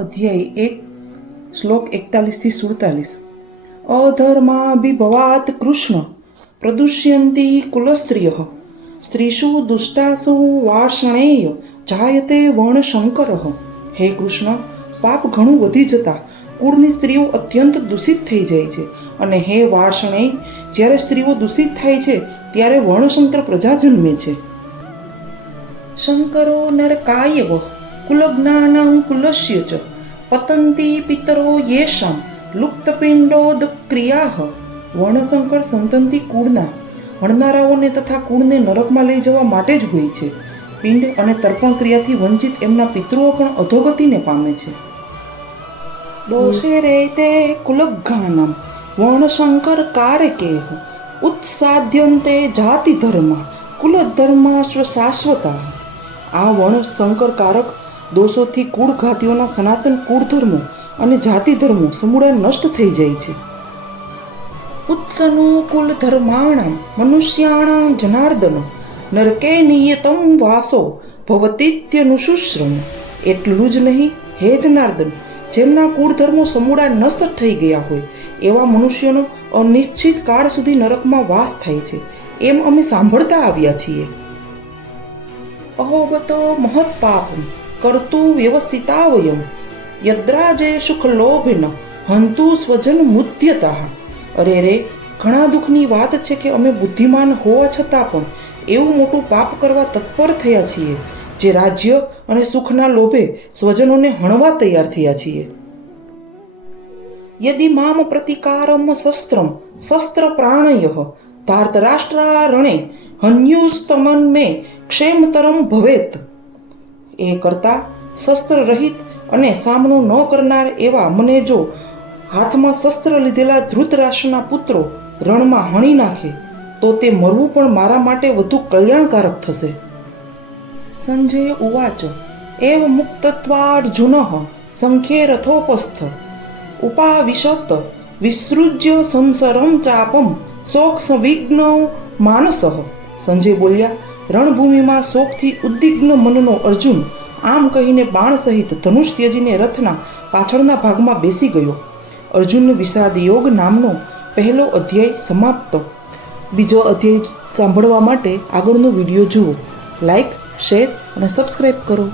અધ્યાય 1 શ્લોક 41-47 અધર્માભિભવાત કૃષ્ણ પ્રદુષ્યંતી કુલસ્ત્રિયઃ સ્ત્રીષુ દુષ્ટાસુ વાર્ષ્ણેય જાયતે વર્ણશંકરઃ. હે કૃષ્ણ, પાપ ઘણું વધી જતા કુળની સ્ત્રીઓ અત્યંત દૂષિત થઈ જાય છે. અને હે વાર્ષ્ણેય, જ્યારે સ્ત્રીઓ દૂષિત થાય છે ત્યારે વર્ણશંકર પ્રજા જન્મે છે. શંકરો નરકાયવ કુલજ્ઞાનાં કુલસ્ય ચ પતંતી પિતરો યેષાં લુપ્તપિંડોદ ક્રિયાઃ. વર્ણશંકર સંતતિ કુળના હણનારાઓને તથા કુળને નરકમાં લઈ જવા માટે જ હોય છે. પિંડ અને તર્પણ ક્રિયાથી વંચિત એમના પિતૃઓ પણ અધોગતિને પામે છે. દોષે રેતે કુલઘ્નાનાં વર્ણશંકર કારકેઃ ઉત્સાદ્યન્તે જાતિ ધર્મા કુલધર્માશ્વ શાશ્વતા. આ વર્ણશંકર કારક દોષોથી કુળઘાતીઓના સનાતન કુળધર્મો અને જાતિ ધર્મો સમૂળા નષ્ટ થઈ જાય છે. ઉત્સનો કુલ ધર્માણાં મનુષ્યાણાં જનાર્દન નરકે નિયતમ વાસો ભવતીત્યનુશુશ્રમ. એટલું જ નહીં, હે જનાર્દન, જેમના કુળધર્મો સમૂળા નષ્ટ થઈ ગયા હોય એવા મનુષ્યોનો અનિશ્ચિત કાળ સુધી નરકમાં વાસ થાય છે, એમ અમે સાંભળતા આવ્યા છીએ. અહોબતો મહત પાપમ કર્તુ વ્યવસિતા વયમ યદ્રાજે સુખલોભેન હંતુ સ્વજન મુદ્યતા. અરે રે, ઘણા દુઃખની વાત છે કે અમે બુદ્ધિમાન હોવા છતાં પણ એવું મોટું પાપ કરવા તત્પર થયા છીએ, જે રાજ્ય અને સુખના લોભે સ્વજનોને હણવા તૈયાર થયા છીએ. યદિ મામ પ્રતિકારમ શસ્ત્રમ શસ્ત્ર પ્રાણયઃ ધાર્તરાષ્ટ્રારણે હન્યુસ્તમન મે ક્ષેમતરમ ભવેત. એ કરતાં શસ્ત્ર રહિત અને સામનો ન કરનાર એવા મને જો હાથમાં શસ્ત્ર લીધેલા ધૃતરાષ્ટ્રના પુત્રો રણમાં હણી નાખે તો તે મરવું પણ મારા માટે વધુ કલ્યાણકારક થશે. સંજય ઉવાચ એવ મુક્તત્વાર્જુનઃ સંખ્યે રથોપસ્થ ઉપાવિશત વિસૃજ્ય સંસરમ ચાપમ શોક સંવિઘ્ન માનસઃ. સંજય બોલ્યા, રણભૂમિમાં શોકથી ઉદ્વિગ્ન મનનો અર્જુન આમ કહીને બાણ સહિત ધનુષ ત્યજીને રથના પાછળના ભાગમાં બેસી ગયો. અર્જુન વિષાદ યોગ નામનો પહેલો અધ્યાય સમાપ્ત. બીજો અધ્યાય સાંભળવા માટે આગળનો વિડીયો જુઓ. લાઈક, શેર અને સબસ્ક્રાઈબ કરો.